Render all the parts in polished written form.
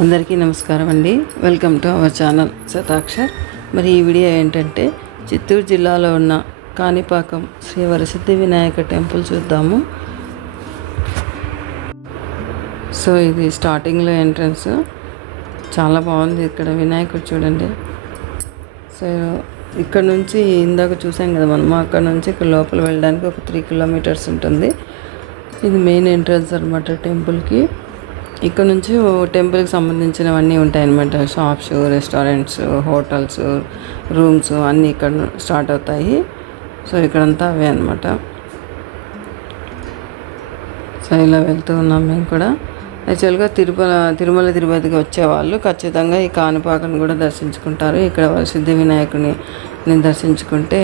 అందరికీ నమస్కారం అండి. Welcome to our channel Shatakshar. మరి ఈ వీడియో ఏంటంటే చిత్తూరు జిల్లాలో ఉన్న కాణిపాకం శ్రీ వరసిద్ధి వినాయక టెంపుల్ చూద్దాము. సో ఇది స్టార్టింగ్లో ఎంట్రన్స్ చాలా బాగుంది. ఇక్కడ వినాయకుడు చూడండి. సో ఇక్కడ నుంచి ఇందాక చూసాం కదా మనం, అక్కడ నుంచి ఇక్కడ లోపల వెళ్ళడానికి ఒక 3 కిలోమీటర్స్ ఉంటుంది. ఇది మెయిన్ ఎంట్రన్స్ అనమాట టెంపుల్కి. ఇక్కడ నుంచి టెంపుల్కి సంబంధించినవన్నీ ఉంటాయన్నమాట. షాప్స్, రెస్టారెంట్స్, హోటల్స్, రూమ్స్ అన్నీ ఇక్కడ స్టార్ట్ అవుతాయి. సో ఇక్కడంతా అవే అనమాట. సో ఇలా వెళ్తూ ఉన్నాం మేము కూడా. యాక్చువల్గా తిరుమల తిరుపతికి వచ్చేవాళ్ళు ఖచ్చితంగా ఈ కాణిపాకను కూడా దర్శించుకుంటారు. ఇక్కడ సిద్ధి వినాయకుని దర్శించుకుంటే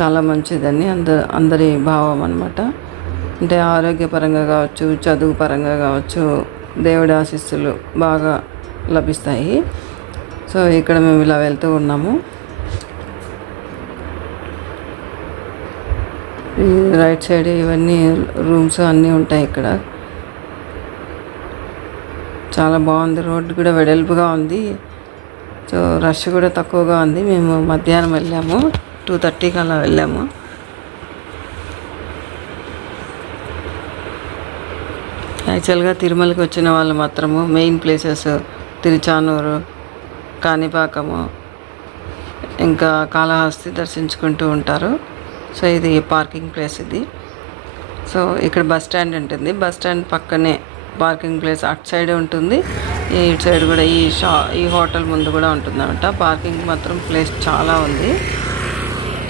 చాలా మంచిదని అందరి భావం అనమాట. అంటే ఆరోగ్యపరంగా కావచ్చు, చదువు పరంగా కావచ్చు, దేవుడి ఆశీస్సులు బాగా లభిస్తాయి. సో ఇక్కడ మేము ఇలా వెళ్తూ ఉన్నాము. ఈ రైట్ సైడ్ ఇవన్నీ రూమ్స్ అన్నీ ఉంటాయి ఇక్కడ. చాలా బాగుంది. రోడ్డు కూడా వెడల్పుగా ఉంది. సో రష్ కూడా తక్కువగా ఉంది. మేము మధ్యాహ్నం వెళ్ళాము, 2:30కి అలా వెళ్ళాము. యాక్చువల్గా తిరుమలకి వచ్చిన వాళ్ళు మాత్రము మెయిన్ ప్లేసెస్ తిరుచానూరు, కాణిపాకము, ఇంకా కాళహస్తి దర్శించుకుంటూ ఉంటారు. సో ఇది పార్కింగ్ ప్లేస్ ఇది. సో ఇక్కడ బస్ స్టాండ్ ఉంటుంది. బస్ స్టాండ్ పక్కనే పార్కింగ్ ప్లేస్ అటు సైడ్ ఉంటుంది, ఇటు సైడ్ కూడా ఈ హోటల్ ముందు కూడా ఉంటుంది అనమాట. పార్కింగ్ మాత్రం ప్లేస్ చాలా ఉంది.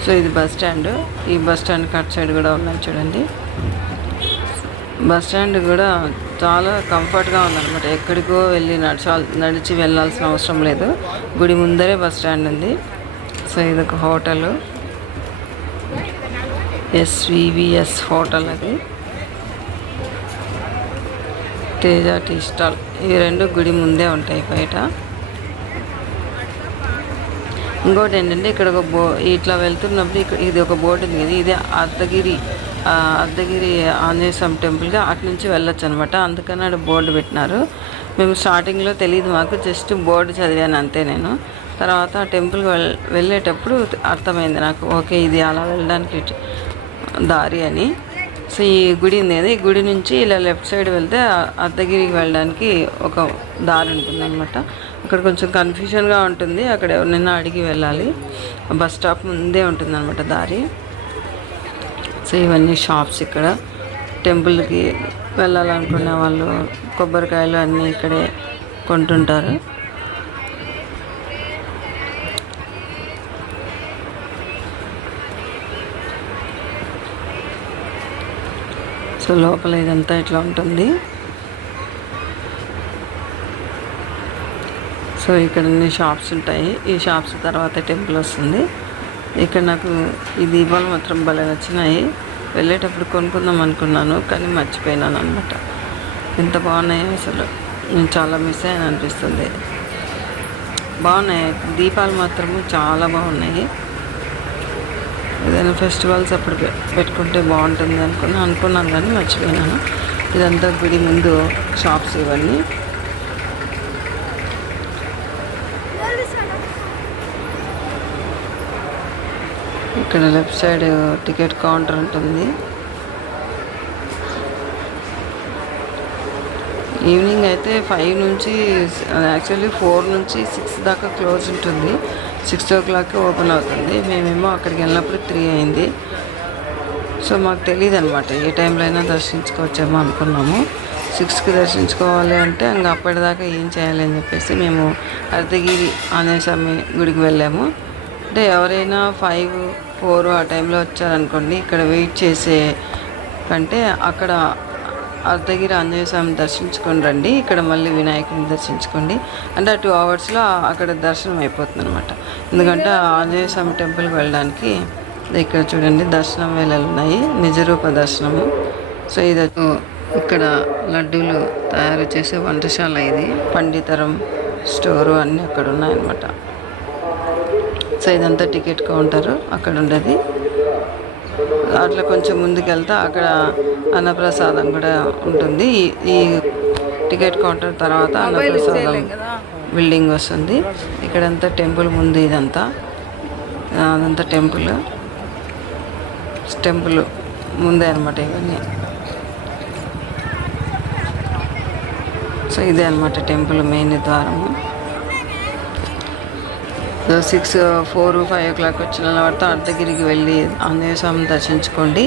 సో ఇది బస్ స్టాండ్. ఈ బస్ స్టాండ్కి అటు సైడ్ కూడా ఉన్నాయి చూడండి. బస్ స్టాండ్ కూడా చాలా కంఫర్ట్గా ఉందన్నమాట. ఎక్కడికో నడిచి వెళ్ళాల్సిన అవసరం లేదు. గుడి ముందరే బస్ స్టాండ్ ఉంది. సో ఇదొక హోటల్, SVVS హోటల్. అది తేజ టీ స్టాల్. ఇవి రెండు గుడి ముందే ఉంటాయి బయట. ఇంకోటి ఏంటంటే ఇక్కడ ఒక ఇట్లా వెళ్తున్నప్పుడు ఇది ఒక బోర్డు ఉంది కదా, ఇది అర్ధగిరి ఆంజనేయ స్వామి టెంపుల్గా అటు నుంచి వెళ్ళొచ్చు అనమాట. అందుకని అక్కడ బోర్డు పెట్టినారు. మేము స్టార్టింగ్లో తెలియదు, మాకు జస్ట్ బోర్డు చదివాను అంతే నేను. తర్వాత ఆ టెంపుల్కి వెళ్ళేటప్పుడు అర్థమైంది నాకు, ఓకే ఇది అలా వెళ్ళడానికి దారి అని. సో ఈ గుడి ఉంది కదా, ఈ గుడి నుంచి ఇలా లెఫ్ట్ సైడ్ వెళ్తే అర్ధగిరికి వెళ్ళడానికి ఒక దారి ఉంటుంది అనమాట. అక్కడ కొంచెం కన్ఫ్యూజన్గా ఉంటుంది. అక్కడ ఎవరినైనా అడిగి వెళ్ళాలి. బస్ స్టాప్ ముందే ఉంటుంది అనమాట దారి. సో ఇవన్నీ షాప్స్. ఇక్కడ టెంపుల్కి వెళ్ళాలనుకునే వాళ్ళు కొబ్బరికాయలు అన్నీ ఇక్కడే కొంటుంటారు. సో లోపల ఇదంతా ఇట్లా ఉంటుంది. సో ఇక్కడ అన్ని షాప్స్ ఉంటాయి. ఈ షాప్స్ తర్వాత టెంపుల్ వస్తుంది. ఇక్కడ నాకు ఈ దీపాలు మాత్రం భలే నచ్చినాయి. వెళ్ళేటప్పుడు కొనుక్కుందాం అనుకున్నాను కానీ మర్చిపోయినాను అనమాట. ఎంత బాగున్నాయి అసలు. నేను చాలా మిస్ అయ్యాను అనిపిస్తుంది. బాగున్నాయి దీపాలు మాత్రము, చాలా బాగున్నాయి. ఏదైనా ఫెస్టివల్స్ అప్పుడు పెట్టుకుంటే బాగుంటుంది అనుకున్నాను కానీ మర్చిపోయినాను. ఇదంతా గుడి ముందు షాప్స్ ఇవన్నీ. ఇక్కడ లెఫ్ట్ సైడ్ టికెట్ కౌంటర్ ఉంటుంది. ఈవినింగ్ అయితే 5 నుంచి, యాక్చువల్లీ 4 నుంచి 6 దాకా క్లోజ్ ఉంటుంది. 6 o'clock ఓపెన్ అవుతుంది. మేమేమో అక్కడికి వెళ్ళినప్పుడు 3 అయింది. సో మాకు తెలియదు అనమాట, ఏ టైంలో అయినా దర్శించుకోవచ్చేమో అనుకున్నాము. 6కి దర్శించుకోవాలి అంటే ఇంకా అప్పటిదాకా ఏం చేయాలి అని చెప్పేసి మేము అర్ధగిరి ఆంజనేయ స్వామి గుడికి వెళ్ళాము. అంటే ఎవరైనా 5, 4 ఆ టైంలో వచ్చారనుకోండి, ఇక్కడ వెయిట్ చేసే కంటే అక్కడ అర్ధగిరి ఆంజనేయ స్వామిని దర్శించుకొని రండి. ఇక్కడ మళ్ళీ వినాయకుడిని దర్శించుకోండి. అంటే 2 hours అక్కడ దర్శనం అయిపోతుంది అనమాట. ఎందుకంటే ఆంజనేయ స్వామి టెంపుల్కి వెళ్ళడానికి ఇక్కడ చూడండి దర్శనం వేళలు ఉన్నాయి, నిజరూప దర్శనము. సో ఇది ఇక్కడ లడ్డూలు తయారు చేసే వంటశాల. ఇది పండితరం స్టోరు అన్నీ అక్కడ ఉన్నాయన్నమాట. సో ఇదంతా టికెట్ కౌంటరు అక్కడ ఉండేది. అట్లా కొంచెం ముందుకు వెళ్తే అక్కడ అన్నప్రసాదం కూడా ఉంటుంది. ఈ టికెట్ కౌంటర్ తర్వాత అన్నప్రసాదం బిల్డింగ్ వస్తుంది. ఇక్కడంతా టెంపుల్ ముందు, ఇదంతా అదంతా టెంపుల్ ముందే అనమాట ఇవన్నీ. సో ఇదే అనమాట టెంపుల్ మెయిన్ ద్వారము. 4-5 వచ్చిన తర్వాత అర్ధగిరికి వెళ్ళి ఆంజనేయ స్వామిని దర్శించుకోండి.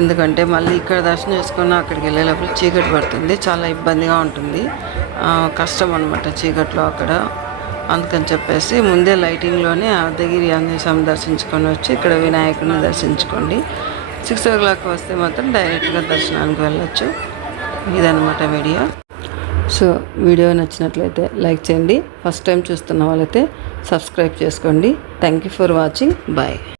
ఎందుకంటే మళ్ళీ ఇక్కడ దర్శనం చేసుకుని అక్కడికి వెళ్ళే లోపల చీకటి పడుతుంది, చాలా ఇబ్బందిగా ఉంటుంది, కష్టం అనమాట చీకట్లో అక్కడ. అందుకని చెప్పేసి ముందే లైటింగ్లోనే అర్ధగిరి ఆంజనేయ స్వామిని దర్శించుకొని వచ్చి ఇక్కడ వినాయకుడిని దర్శించుకోండి. 6 o'clock వస్తే మాత్రం డైరెక్ట్గా దర్శనానికి వెళ్ళొచ్చు. ఇదనమాట వీడియో. సో వీడియో నచ్చినట్లయితే లైక్ చేయండి. ఫస్ట్ టైం చూస్తున్న వాళ్ళైతే సబ్స్క్రైబ్ చేసుకోండి. Thank you for watching. Bye.